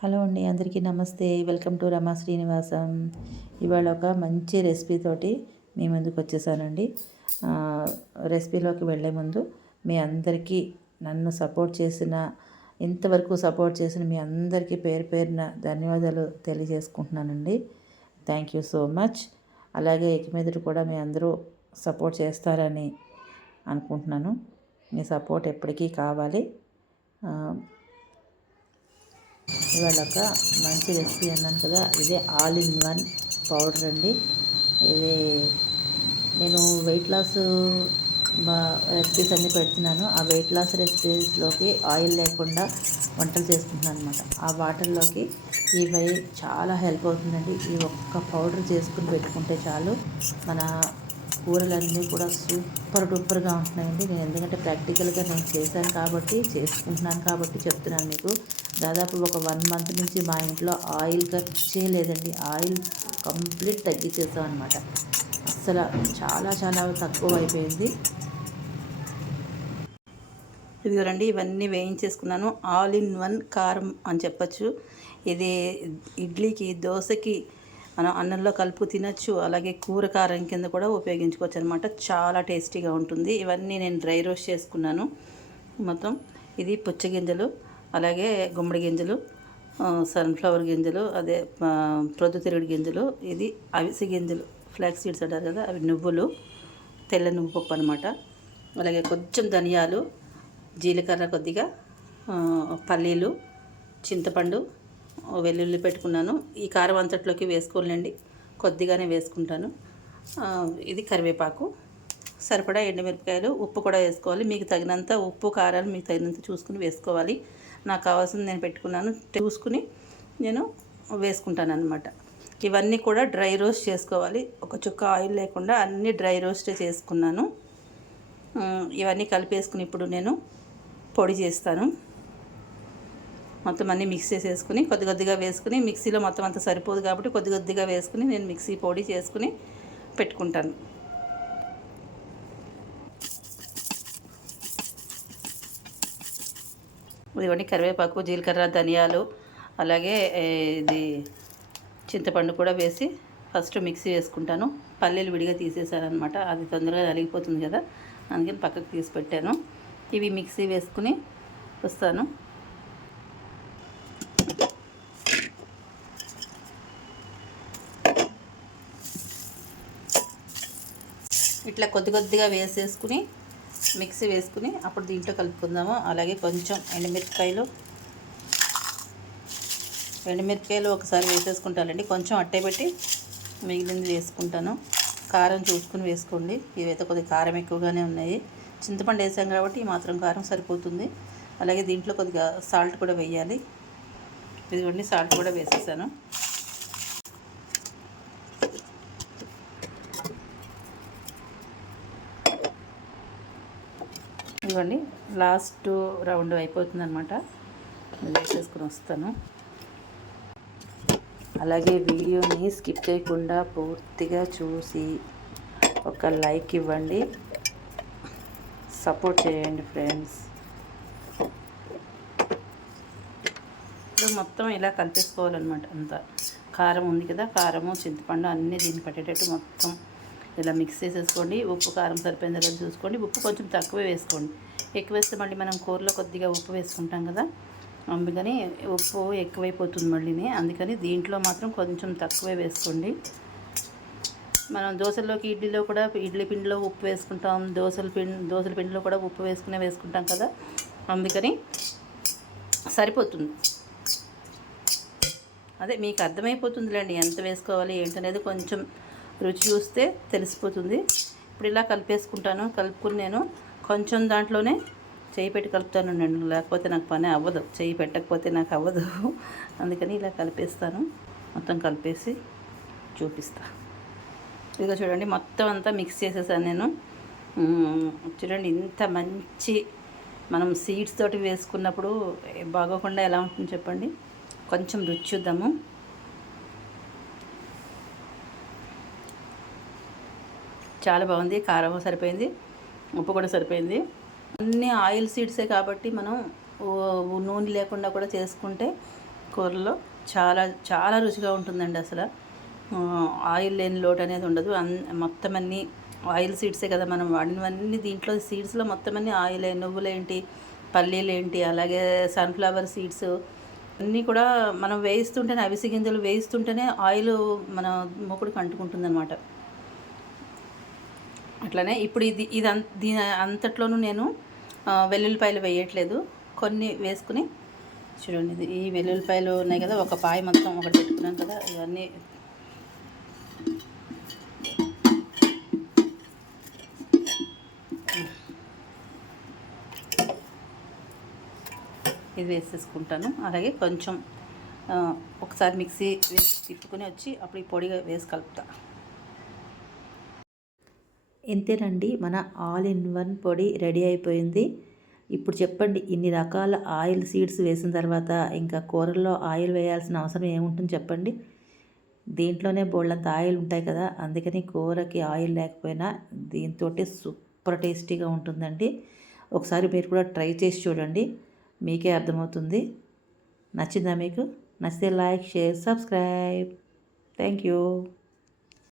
Hello అండి అందరికీ నమస్తే. Welcome to Rama Srinivasam. ఇవాళ ఒక మంచి రెసిపీ తోటి మీ ముందుకు వచ్చేసానండి. రెసిపీలోకి వెళ్ళే ముందు మీ అందరికీ నన్ను సపోర్ట్ చేసిన ఇంతవరకు సపోర్ట్ చేసిన మీ అందరికీ పేరు పేరున ధన్యవాదాలు తెలియజేసుకుంటున్నానండి. Thank you so much. అలాగే ఇక మీదట కూడా మీ అందరూ సపోర్ట్ చేస్తారని అనుకుంటున్నాను. మీ సపోర్ట్ ఎప్పటికీ కావాలి. ఇవాళ ఒక మంచి రెసిపీ అన్నాను కదా ఇదే ఆల్ ఇన్ వన్ పౌడర్ అండి. ఇది నేను వెయిట్ లాస్ రెసిపీస్ అన్నీ పెడుతున్నాను. ఆ వెయిట్ లాస్ రెసిపీస్లోకి ఆయిల్ లేకుండా వంటలు చేసుకుంటున్నాను అనమాట ఆ వాటర్లోకి ఇవి చాలా హెల్ప్ అవుతుందండి. ఈ ఒక్క పౌడర్ చేసుకుని పెట్టుకుంటే చాలు మన కూరలన్నీ కూడా సూపర్ డూపర్గా ఉంటున్నాయండి. నేను ఎందుకంటే ప్రాక్టికల్గా నేను చేశాను కాబట్టి చేసుకుంటున్నాను కాబట్టి చెప్తున్నాను మీకు. దాదాపు ఒక వన్ మంత్ నుంచి మా ఇంట్లో ఆయిల్ ఖర్చే లేదండి. ఆయిల్ కంప్లీట్ తగ్గించేసాం అనమాట అసలు చాలా చాలా తక్కువ అయిపోయింది. ఇదిగోనండి ఇవన్నీ వేయించేసుకున్నాను. ఆల్ ఇన్ వన్ కారం అని చెప్పచ్చు. ఇది ఇడ్లీకి దోశకి మనం అన్నంలో కలుపు తినచ్చు. అలాగే కూర కారం కింద కూడా ఉపయోగించుకోవచ్చు అనమాట చాలా టేస్టీగా ఉంటుంది. ఇవన్నీ నేను డ్రై రోస్ట్ చేసుకున్నాను. మొత్తం ఇది పుచ్చగింజలు. అలాగే గుమ్మడి గింజలు సన్ఫ్లవర్ గింజలు అదే ప్రొద్దుతిరుగుడు గింజలు ఇది అవిసె గింజలు ఫ్లాక్స్ సీడ్స్ అంటారు కదా అవి నువ్వులు తెల్ల నువ్వు పప్పు అనమాట అలాగే కొంచెం ధనియాలు జీలకర్ర కొద్దిగా పల్లీలు చింతపండు వెల్లుల్లి పెట్టుకున్నాను. ఈ కారం అంతట్లోకి వేసుకోలేండి కొద్దిగానే వేసుకుంటాను. ఇది కరివేపాకు. సరిపడా ఎండుమిరపకాయలు ఉప్పు కూడా వేసుకోవాలి. మీకు తగినంత ఉప్పు కారాలు మీకు తగినంత చూసుకుని వేసుకోవాలి. నాకు కావాల్సింది నేను పెట్టుకున్నాను. చూసుకుని నేను వేసుకుంటాను అనమాట ఇవన్నీ కూడా డ్రై రోస్ట్ చేసుకోవాలి. ఒక చుక్క ఆయిల్ లేకుండా అన్నీ డ్రై రోస్ట్ చేసుకున్నాను. ఇవన్నీ కలిపేసుకుని ఇప్పుడు నేను పొడి చేస్తాను. మొత్తం అన్నీ మిక్స్ చేసేసుకుని కొద్ది కొద్దిగా వేసుకుని మిక్సీలో మొత్తం అంత సరిపోదు కాబట్టి కొద్ది కొద్దిగా వేసుకుని నేను మిక్సీ పొడి చేసుకుని పెట్టుకుంటాను. ఇదిగోండి కరివేపాకు జీలకర్ర ధనియాలు అలాగే ఇది చింతపండు కూడా వేసి ఫస్ట్ మిక్సీ వేసుకుంటాను. పల్లీలు విడిగా తీసేసారనమాట అనమాట అది తొందరగా నలిగిపోతుంది కదా అందుకని పక్కకు తీసి పెట్టాను. ఇవి మిక్సీ వేసుకుని వస్తాను. ఇట్లా కొద్ది కొద్దిగా వేసేసుకుని మిక్సీ వేసుకుని అప్పుడు దీంట్లో కలుపుకుందాము. అలాగే కొంచెం ఎండుమిరపకాయలు. ఎండుమిరపకాయలు ఒకసారి వేసేసుకుంటానండి. కొంచెం అట్టే పెట్టి మిగిలింది వేసుకుంటాను. కారం చూసుకుని వేసుకోండి. ఇవైతే కొద్దిగా కారం ఎక్కువగానే ఉన్నాయి. చింతపండు వేసాం కాబట్టి ఈ మాత్రం కారం సరిపోతుంది. అలాగే దీంట్లో కొద్దిగా సాల్ట్ కూడా వేయాలి. ఇదిగోండి సాల్ట్ కూడా వేసేసాను. ఇదిగోండి లాస్ట్ రౌండ్ అయిపోతుంది అనమాట వేసేసుకుని వస్తాను. అలాగే వీడియోని స్కిప్ చేయకుండా పూర్తిగా చూసి ఒక లైక్ ఇవ్వండి. సపోర్ట్ చేయండి ఫ్రెండ్స్. ఇప్పుడు మొత్తం ఇలా కలిపేసుకోవాలన్నమాట అంతా. కారం ఉంది కదా కారము చింతపండు అన్నీ దీన్ని పట్టేటట్టు మొత్తం ఇలా మిక్స్ చేసేసుకోండి. ఉప్పు కారం సరిపోయిన తర్వాత చూసుకోండి. ఉప్పు కొంచెం తక్కువే వేసుకోండి. ఎక్కువ వేస్తే మళ్ళీ మనం కూరలో కొద్దిగా ఉప్పు వేసుకుంటాం కదా. అందుకని ఉప్పు ఎక్కువైపోతుంది మళ్ళీ అందుకని దీంట్లో మాత్రం కొంచెం తక్కువే వేసుకోండి. మనం దోశల్లోకి ఇడ్లీలో కూడా ఇడ్లీ పిండిలో ఉప్పు వేసుకుంటాం. దోశల పిండి దోశల పిండిలో కూడా ఉప్పు వేసుకునే వేసుకుంటాం కదా. అందుకని సరిపోతుంది. అదే మీకు అర్థమైపోతుందిలేండి. ఎంత వేసుకోవాలి ఏంటనేది కొంచెం రుచి చూస్తే తెలిసిపోతుంది. ఇప్పుడు ఇలా కలిపేసుకుంటాను. కలుపుకుని నేను కొంచెం దాంట్లోనే చేయి పెట్టి కలుపుతాను నేను. లేకపోతే నాకు పని అవ్వదు. చేయి పెట్టకపోతే నాకు అవ్వదు. అందుకని ఇలా కలిపేస్తాను. మొత్తం కలిపేసి చూపిస్తా. ఇదిగో చూడండి మొత్తం అంతా మిక్స్ చేసేసాను నేను. చూడండి ఇంత మంచి మనం సీడ్స్ తోటి వేసుకున్నప్పుడు బాగోకుండా ఎలా ఉంటుంది చెప్పండి. కొంచెం రుచి చూద్దాము. చాలా బాగుంది. కారం సరిపోయింది. ఉప్పు కూడా సరిపోయింది. అన్ని ఆయిల్ సీడ్సే కాబట్టి మనం నూనె లేకుండా కూడా చేసుకుంటే కూరలో చాలా చాలా రుచిగా ఉంటుందండి అసలు. ఆయిల్ లేని లోటు అనేది ఉండదు. అన్ మొత్తం అన్నీ ఆయిల్ సీడ్సే కదా మనం వాడినవన్నీ దీంట్లో సీడ్స్లో మొత్తం అన్నీ ఆయిల్ నువ్వులేంటి పల్లీలు ఏంటి అలాగే సన్ఫ్లవర్ సీడ్స్ అన్నీ కూడా మనం వేయిస్తుంటేనే అవిసి గింజలు వేయిస్తుంటేనే ఆయిల్ మన మొక్కడికి అంటుకుంటుంది అనమాట అట్లనే ఇప్పుడు ఇది ఇది దీని అంతట్లోనూ నేను వెల్లుల్లిపాయలు వేయట్లేదు. కొన్ని వేసుకుని చూడండి ఇది. ఈ వెల్లుల్లిపాయలు ఉన్నాయి కదా ఒక పాయ మొత్తం ఒకటి పెట్టుకున్నాను కదా ఇవన్నీ ఇది వేసేసుకుంటాను. అలాగే కొంచెం ఒకసారి మిక్సీ వేసి తిప్పుకొని వచ్చి అప్పుడు ఈ పొడిగా వేసి కలుపుతాను ఇంతేనండి మన ఆల్ ఇన్ వన్ పొడి రెడీ అయిపోయింది. ఇప్పుడు చెప్పండి ఇన్ని రకాల ఆయిల్ సీడ్స్ వేసిన తర్వాత ఇంకా కూరల్లో ఆయిల్ వేయాల్సిన అవసరం ఏముంటుంది చెప్పండి? దీంట్లోనే బోళ్ళంత ఆయిల్ ఉంటాయి కదా అందుకని కూరకి ఆయిల్ లేకపోయినా దీంతో సూపర్ టేస్టీగా ఉంటుందండి. ఒకసారి మీరు కూడా ట్రై చేసి చూడండి మీకే అర్థమవుతుంది. నచ్చిందా మీకు? నచ్చితే like share subscribe. Thank you.